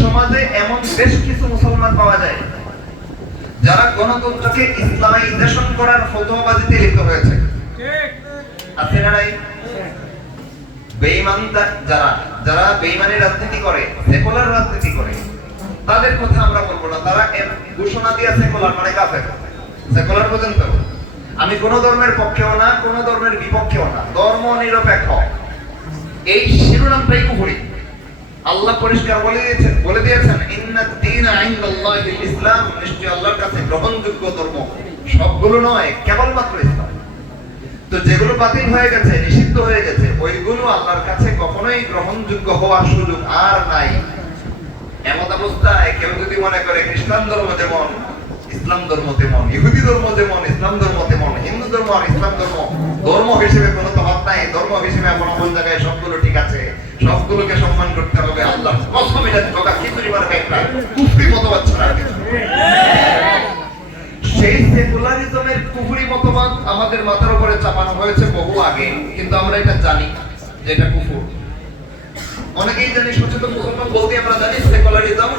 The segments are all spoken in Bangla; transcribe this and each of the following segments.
সমাজে এমন বেশ কিছু মুসলমান পাওয়া যায় যারা গণতন্ত্রকে ইসলামাইজেশন করার ফতোয়াবাজিতে লিপ্ত হয়েছে। আছে না নাই? বেঈমান যারা যারা বেঈমানি রাজনীতি করে, সেকুলার রাজনীতি করে, তাদের কথা আমরা বলবো না। তারা ঘোষণা দিয়ে সেকুলার মানে কাফের। সেকুলার পর্যন্ত আমি কোন ধর্মের পক্ষেও না, কোন ধর্মের বিপক্ষেও না, ধর্ম নিরপেক্ষ, এই শিরোনামটাই কুফরি। আল্লাহ পরিষ্কার বলে দিয়েছেন ইন্নাদ দীনা ইনদাল্লাহিল ইসলাম, নিশ্চয়ই আল্লাহর কাছে গ্রহণযোগ্য ধর্ম সবগুলো নয়, কেবলমাত্র ইসলাম। তো যেগুলো বাতিল হয়ে গেছে, নিষিদ্ধ হয়ে গেছে, ওইগুলো আল্লাহর কাছে কখনোই গ্রহণযোগ্য হওয়ার সুযোগ আর নাই। এমন অবস্থায় কেউ যদি মনে করে খ্রিস্টান ধর্ম যেমন ইসলাম ধর্ম তেমন, ইহুদি ধর্ম যেমন ইসলাম ধর্ম তেমন, হিন্দু ধর্ম আর ইসলাম ধর্ম ধর্ম হিসেবে কোনো তফাৎ নাই, ধর্ম হিসেবে এখন কোন জায়গায় সবগুলো ঠিক আছে, সবগুলোকে সম্মান করতে হবে, আল্লাহর কসম এটা কথা খিচুড়ি মার্কা একটা কুফরি মতবাদ ছাড়া কিছু। সেই সেকুলারিজমের কুফরি মতবাদ আমাদের মাথার উপরে চাপানো হয়েছে বহু আগে, কিন্তু আমরা এটা জানি যে এটা কুফর। অনেকেই জানি, সচেতন মুসলমান বলতে আমরা জানি সেকুলারিজম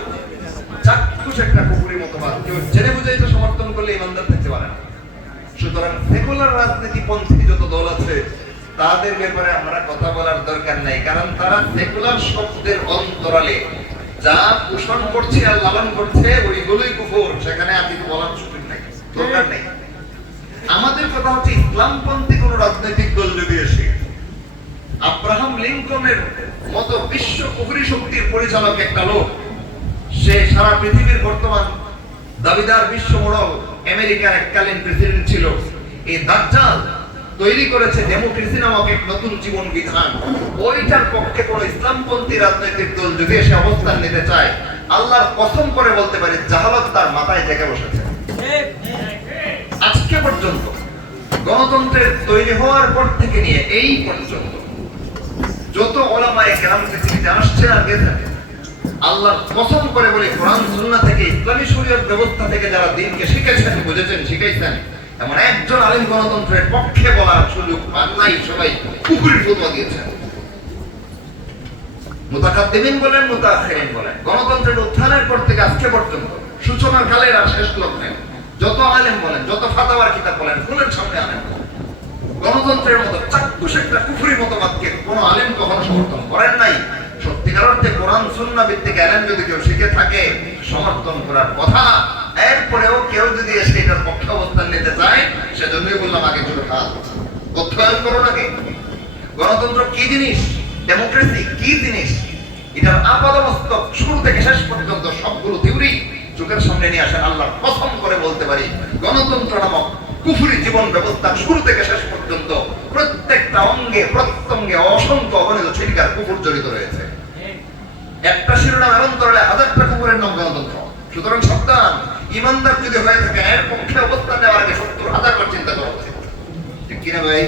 চাক্ষুষ একটা কুফরি মতবাদ, কেউ জেনে বুঝে এটা সমর্থন করলে ইমানদার থাকতে পারে না। সুতরাং সেকুলার রাজনীতিপন্থী যত দল আছে তাদের ব্যাপারে আমরা কথা বলার দরকার নাই, কারণ তারা সেকুলার শব্দের অন্তরালে যা পোষণ করছে আর লালন করছে ওইগুলোই কুফর, সেখানে আর কিছু বলার সুযোগ নাই, দরকার নেই। আমাদের কথা হচ্ছে ইসলামপন্থী কোন রাজনৈতিক দল যদি এসে আব্রাহাম লিঙ্কনের মতো বিশ্ব কুফরি শক্তির পরিচালক একটা লোক, সে সারা পৃথিবীর বর্তমান দাবিদার বিশ্ব মোড়ল আমেরিকার এককালীন প্রেসিডেন্ট ছিল, এই দাজ্জাল তৈরি করেছে ডেমোক্রেসি নামক এক নতুন জীবন বিধান, ওইটার পক্ষে কোন ইসলামপন্থী রাজনৈতিক দল যদি এসে অবস্থান নিতে চায়, আল্লাহর কসম করে বলতে পারে জাহালত তার মাথায় জেগে বসেছে। আজকে পর্যন্ত গণতন্ত্রের তৈরি হওয়ার পর থেকে নিয়ে এই পর্যন্ত যত ওলামায়ে কেরাম পৃথিবীতে আসছেন আর গেছেন, আল্লাহর কসম করে বলে কোরআন সুন্নাহ থেকে, ইসলামী শরীয়ত ব্যবস্থা থেকে যারা দ্বীনকে শিখেছেন, বুঝেছেন, শিখাইছেন, এমন একজন আলেম গণতন্ত্রের পক্ষে বলার সুযোগ পান নাই, সবাই কুফরির ফতোয়া দিয়েছেন। মুতাকাদ্দিমিন বলেন, মুতাআখিরিন বলেন, গণতন্ত্রের উত্থানের পর থেকে আজকে পর্যন্ত সূচনার কালের আর শেষ লগ্নে যত আলেম বলেন, যত ফাতাওয়ার কিতাব বলেন, ফুলের সামনে আলেম গণতন্ত্রের মতো চাক্ষুষ একটা কুফরি মতবাদকে কোন আলেম কখনো সমর্থন করেন নাই। সত্যিকার অর্থে কোরআন সুন্নাহ ভিত্তিক আলেম যদি কেউ শিখে থাকে, সমর্থন করার কথা। এরপরেও কেউ যদি এসে এটার পক্ষে অবস্থান নিতে চায়, সেজন্যই বললাম আগে চলে হাত অধ্যয়ন করো নাকি গণতন্ত্র কি জিনিস, ডেমোক্রেসি কি জিনিস, এটার আপাদমস্তক শুরু থেকে শেষ পর্যন্ত সবগুলো থিওরি চোখের সামনে নিয়ে আসেন। আল্লাহর কসম করে বলতে পারি, গণতন্ত্র নামক কুফরি জীবন ব্যবস্থা শুরু থেকে শেষ পর্যন্ত প্রত্যেকটা অঙ্গে প্রত্যঙ্গে অসংখ্য অগণিত ছিটকার কুফর জড়িত রয়েছে। একটা শিরোনামের অন্তরালে হাজারটা কুফরের নাম গণতন্ত্র। সুতরাং সাবধান, ইমানদার যদি হয়ে থাকে এর পক্ষে অবস্থান নেওয়ার আগে 70,000 বার চিন্তা করা উচিত। ঠিক কিনা ভাই?